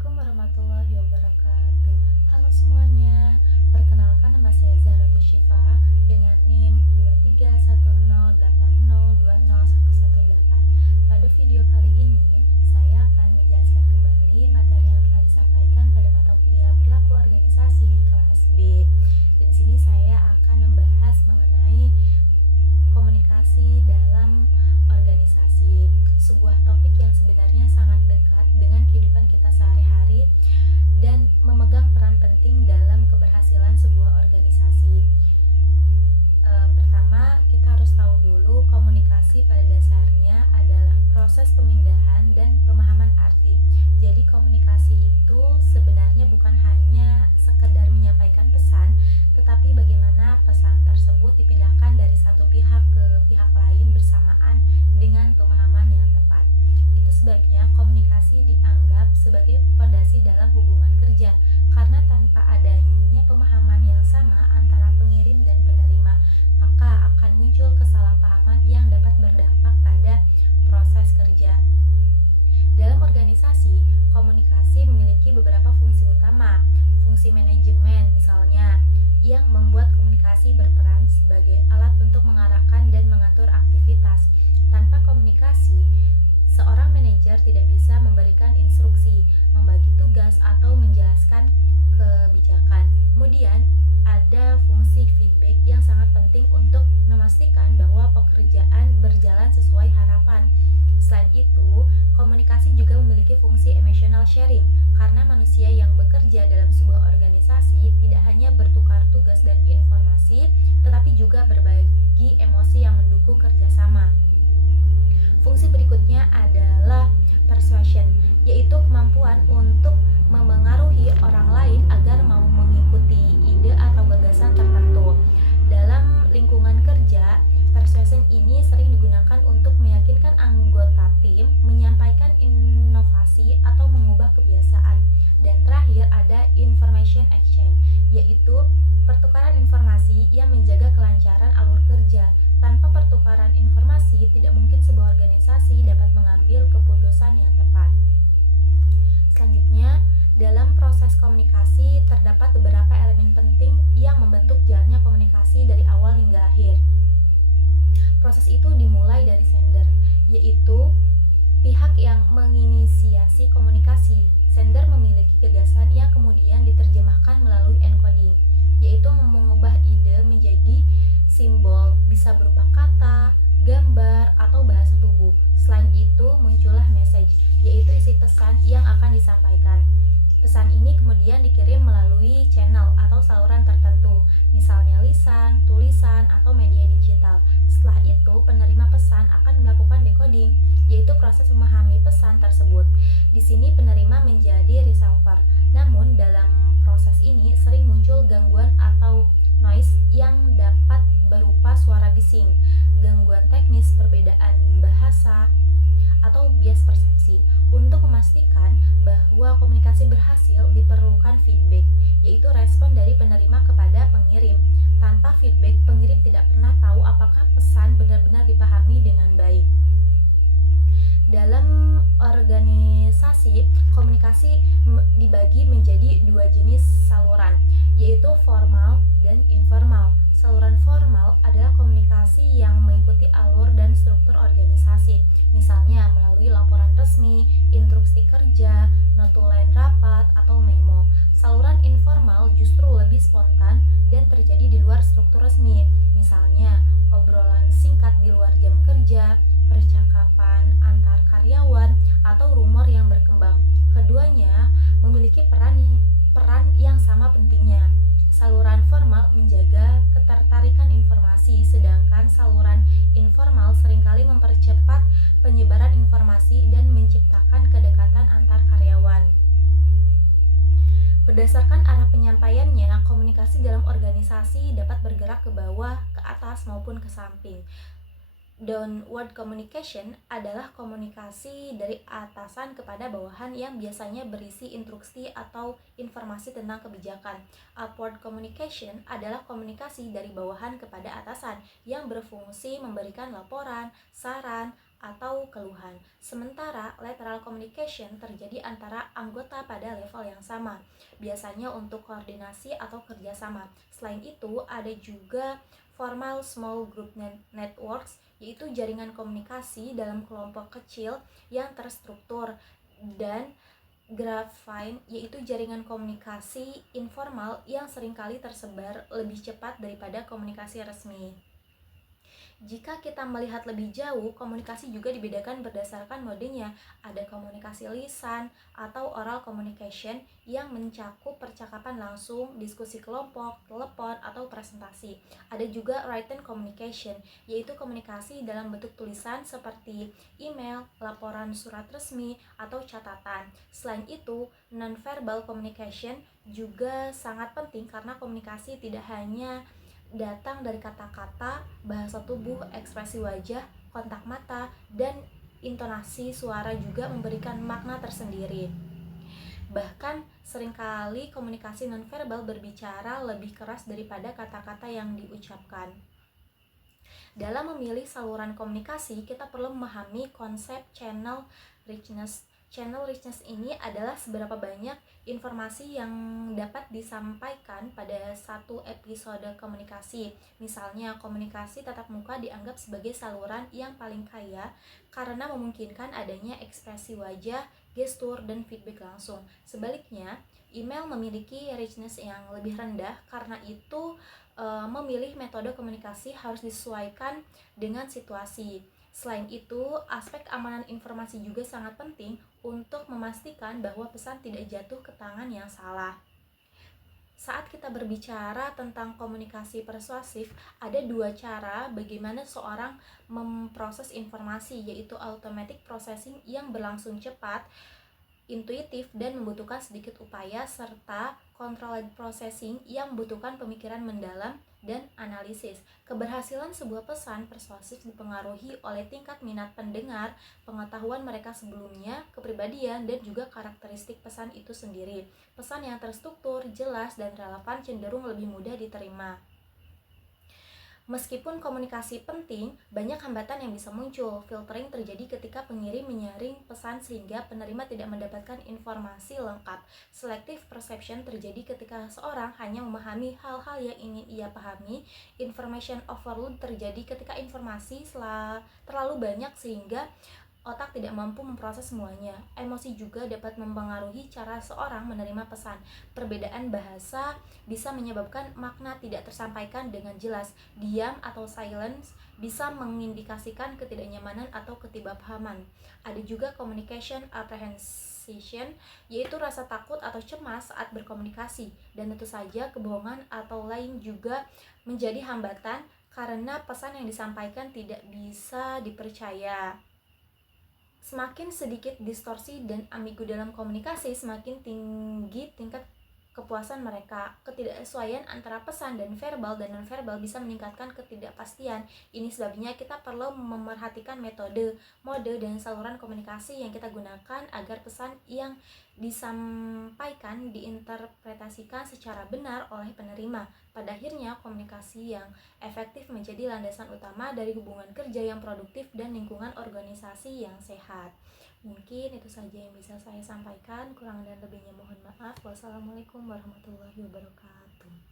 Assalamualaikum warahmatullahi wabarakatuh. Halo semuanya, perkenalkan nama saya Zahratul Syifa dengan NIM 23108020118. Pada video kali ini, saya akan menjelaskan kembali materi yang telah disampaikan pada mata kuliah Perilaku Organisasi kelas B. Dan di sini saya akan membahas mengenai komunikasi dalam organisasi, sebuah topik yang sebenarnya sangat dekat dengan kehidupan kita sehari-hari dan memegang peran penting dalam keberhasilan sebuah organisasi. Pertama, kita harus tahu dulu komunikasi pada dasarnya adalah proses pemindahan dan pemahaman arti. Jadi komunikasi itu sebenarnya bukan hanya sekedar menyampaikan pesan, tetapi bagaimana pesan tersebut dipindahkan dari satu pihak ke pihak lain bersamaan dengan pemahaman yang tepat. Itu sebabnya komunikasi dianggap sebagai fondasi dalam hubungan kerja, karena tanpa adanya pemahaman yang sama antara pengirim dan penerima, maka akan muncul kesalahpahaman yang dapat berdampak pada proses kerja. Dalam organisasi, komunikasi memiliki beberapa fungsi utama. Fungsi manajemen misalnya, yang membuat komunikasi berperan sebagai alat untuk mengarahkan dan mengatur aktivitas. Tanpa komunikasi, seorang manajer tidak bisa memberikan instruksi, membagi tugas, atau menjelaskan kebijakan. Kemudian, ada fungsi feedback yang sangat penting untuk memastikan bahwa pekerjaan berjalan sesuai harapan. Selain itu, komunikasi juga memiliki fungsi emotional sharing, karena manusia yang bekerja dalam sebuah organisasi tidak hanya bertukar tugas dan informasi, tetapi juga berbagi emosi yang mendukung kerjasama. Fungsi berikutnya adalah persuasion, yaitu kemampuan untuk memengaruhi orang lain agar mau mengikuti ide atau gagasan tertentu. Dalam lingkungan kerja, persuasion ini sering digunakan untuk meyakinkan anggota tim, menyampaikan inovasi atau mengubah kebiasaan. Dan terakhir ada information exchange, yaitu pertukaran informasi yang menjaga kelancaran alur kerja. Tanpa pertukaran informasi, tidak mungkin sebuah organisasi dapat mengambil keputusan yang tepat. Selanjutnya, dalam proses komunikasi terdapat beberapa elemen penting yang membentuk jalannya komunikasi dari awal hingga akhir. Proses itu dimulai dari sender, yaitu pihak yang menginisiasi komunikasi. Sender memiliki gagasan yang kemudian diterjemahkan melalui encoding, yaitu mengubah ide menjadi simbol, bisa berupa kata, gambar, atau bahasa tubuh. Selain itu, muncullah message, yaitu isi pesan yang akan disampaikan. Pesan ini kemudian dikirim melalui channel atau saluran tertentu, misalnya lisan, tulisan, atau media digital. Setelah itu, penerima pesan akan melakukan decoding, yaitu proses memahami pesan tersebut. Di sini penerima menjadi receiver. Namun, dalam proses ini sering muncul gangguan atau noise yang dapat berupa suara bising, gangguan teknis, perbedaan bahasa, atau bias persepsi. Untuk memastikan bahwa komunikasi berhasil, diperlukan feedback, yaitu respon dari penerima kepada pengirim. Tanpa feedback, pengirim tidak pernah tahu apakah pesan benar-benar dipahami dengan baik. Dalam organisasi, komunikasi dibagi menjadi dua jenis saluran, yaitu formal dan informal. Saluran formal adalah komunikasi yang mengikuti alur dan struktur organisasi, misalnya melalui laporan resmi, instruksi kerja, notulen rapat, atau memo. Saluran informal justru lebih spontan dan terjadi di luar struktur resmi, misalnya obrolan singkat di luar jam kerja, percakapan antar karyawan, atau rumor yang berkembang. Keduanya memiliki peran yang sama pentingnya. Saluran formal menjaga ketertarikan informasi, sedangkan saluran informal seringkali mempercepat penyebaran informasi dan menciptakan kedekatan antar karyawan. Berdasarkan arah penyampaiannya, komunikasi dalam organisasi dapat bergerak ke bawah, ke atas, maupun ke samping. Downward communication adalah komunikasi dari atasan kepada bawahan yang biasanya berisi instruksi atau informasi tentang kebijakan. Upward communication adalah komunikasi dari bawahan kepada atasan yang berfungsi memberikan laporan, saran, atau keluhan. Sementara lateral communication terjadi antara anggota pada level yang sama, biasanya untuk koordinasi atau kerjasama. Selain itu, ada juga formal small group networks, yaitu jaringan komunikasi dalam kelompok kecil yang terstruktur, dan grapevine, yaitu jaringan komunikasi informal yang seringkali tersebar lebih cepat daripada komunikasi resmi. Jika kita melihat lebih jauh, komunikasi juga dibedakan berdasarkan modenya. Ada komunikasi lisan atau oral communication yang mencakup percakapan langsung, diskusi kelompok, telepon, atau presentasi. Ada juga written communication, yaitu komunikasi dalam bentuk tulisan seperti email, laporan surat resmi, atau catatan. Selain itu, non-verbal communication juga sangat penting karena komunikasi tidak hanya datang dari kata-kata, bahasa tubuh, ekspresi wajah, kontak mata, dan intonasi suara juga memberikan makna tersendiri. Bahkan seringkali komunikasi nonverbal berbicara lebih keras daripada kata-kata yang diucapkan. Dalam memilih saluran komunikasi, kita perlu memahami konsep channel richness. Channel richness ini adalah seberapa banyak informasi yang dapat disampaikan pada satu episode komunikasi. Misalnya, komunikasi tatap muka dianggap sebagai saluran yang paling kaya karena memungkinkan adanya ekspresi wajah, gestur, dan feedback langsung. Sebaliknya, email memiliki richness yang lebih rendah, karena itu memilih metode komunikasi harus disesuaikan dengan situasi. Selain itu, aspek keamanan informasi juga sangat penting untuk memastikan bahwa pesan tidak jatuh ke tangan yang salah. Saat kita berbicara tentang komunikasi persuasif, ada dua cara bagaimana seorang memproses informasi, yaitu automatic processing yang berlangsung cepat, intuitif, dan membutuhkan sedikit upaya, serta controlled processing yang membutuhkan pemikiran mendalam dan analisis. Keberhasilan sebuah pesan persuasif dipengaruhi oleh tingkat minat pendengar, pengetahuan mereka sebelumnya, kepribadian, dan juga karakteristik pesan itu sendiri. Pesan yang terstruktur, jelas, dan relevan cenderung lebih mudah diterima. Meskipun komunikasi penting, banyak hambatan yang bisa muncul. Filtering terjadi ketika pengirim menyaring pesan sehingga penerima tidak mendapatkan informasi lengkap. Selective perception terjadi ketika seorang hanya memahami hal-hal yang ingin ia pahami. Information overload terjadi ketika informasi terlalu banyak sehingga otak tidak mampu memproses semuanya. Emosi juga dapat mempengaruhi cara seorang menerima pesan. Perbedaan bahasa bisa menyebabkan makna tidak tersampaikan dengan jelas. Diam atau silence bisa mengindikasikan ketidaknyamanan atau ketidakpahaman. Ada juga communication apprehension, yaitu rasa takut atau cemas saat berkomunikasi. Dan tentu saja kebohongan atau lain juga menjadi hambatan karena pesan yang disampaikan tidak bisa dipercaya. Semakin sedikit distorsi dan ambigu dalam komunikasi, semakin tinggi tingkat kepuasan mereka. Ketidaksesuaian antara pesan dan verbal dan nonverbal bisa meningkatkan ketidakpastian. Ini sebabnya kita perlu memerhatikan metode, mode, dan saluran komunikasi yang kita gunakan agar pesan yang disampaikan diinterpretasikan secara benar oleh penerima. Pada akhirnya, komunikasi yang efektif menjadi landasan utama dari hubungan kerja yang produktif dan lingkungan organisasi yang sehat. Mungkin itu saja yang bisa saya sampaikan. Kurang dan lebihnya mohon maaf. Wassalamualaikum warahmatullahi wabarakatuh.